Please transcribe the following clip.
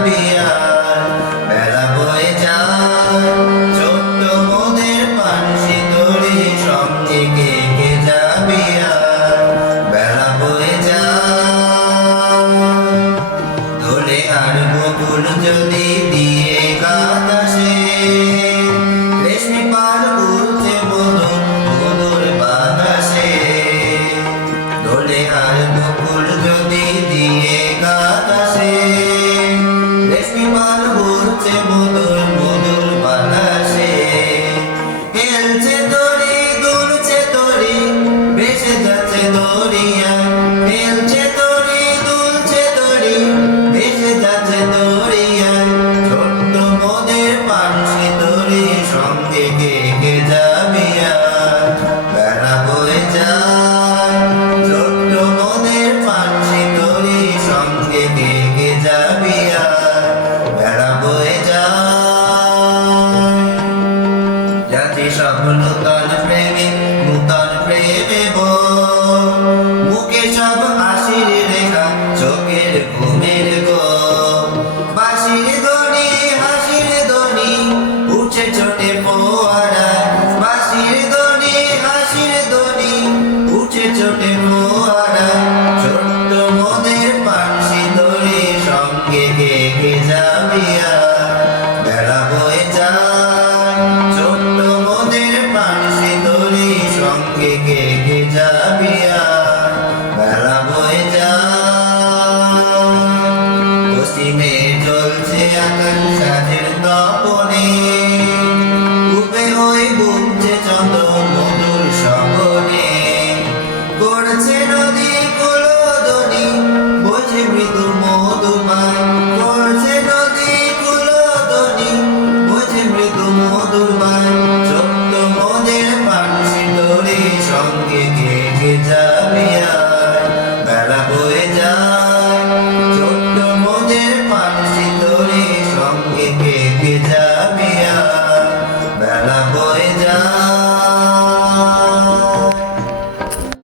যাবি আর বেলা বয়ে যায় ছোট্ট মোদের পানসি তরি সঙ্গে কে কে যাবি আর বেলা বয়ে যায় দোলে আর বকুল যদি দিয়ে বাতাসে রেশমি পাল উড়ছে মধুর মধুর বাতাসে দোলে আর বকুল যদি দিয়ে বাতাসে রেশমি পাল উড়ছে মধুর মধুর বাতাসে খেলছে দড়ি দুলছে দড়ি ভেসে যাচ্ছে দড়িয়া খেলছে দড়ি দুলছে দড়ি ভেসে যাচ্ছে দড়িয়া ছোট্ট মোদের পানসি তরি সঙ্গে কে কে যাবি আর বেলা বয়ে যায় ছোট্ট মোদের পানসি তরি সঙ্গে কে কে যাবি আর বেলা বয়ে যায় যাচ্ছি সব নূতন প্রেমে মুখে সব হাসির রেখা চোখের ঘুমের গো বাঁশির ধ্বনি হাসির ধ্বনি উঠছে ছোটে ফোয়ারা বাঁশির ধ্বনি হাসির ধ্বনি উঠছে ছোটে ফোয়ারা ছোট্ট মোদের পানসি তরি সঙ্গে কে কে যাবি আর বেলা বয়ে যায় ছোট্ট মোদের পানসি তরি সঙ্গে কে কে যাবি আর বেলা বয়ে যায় পশ্চিমে জ্বলছে আকাশ সাজের তপনে উবে ওই বুঝছে চন্দন মধুর সপনে করছে নদী কুলধ্বনি বোঝে মৃদু মধুমায় করছে নদী কুলধ্বনি বোঝে মৃদু মধুমায় ছোট্ট মোদের পানসি তরি সঙ্গে কে কে যাবি আর বেলা বয়ে যায় ছোট্ট মোদের পানসি তরি সঙ্গে কে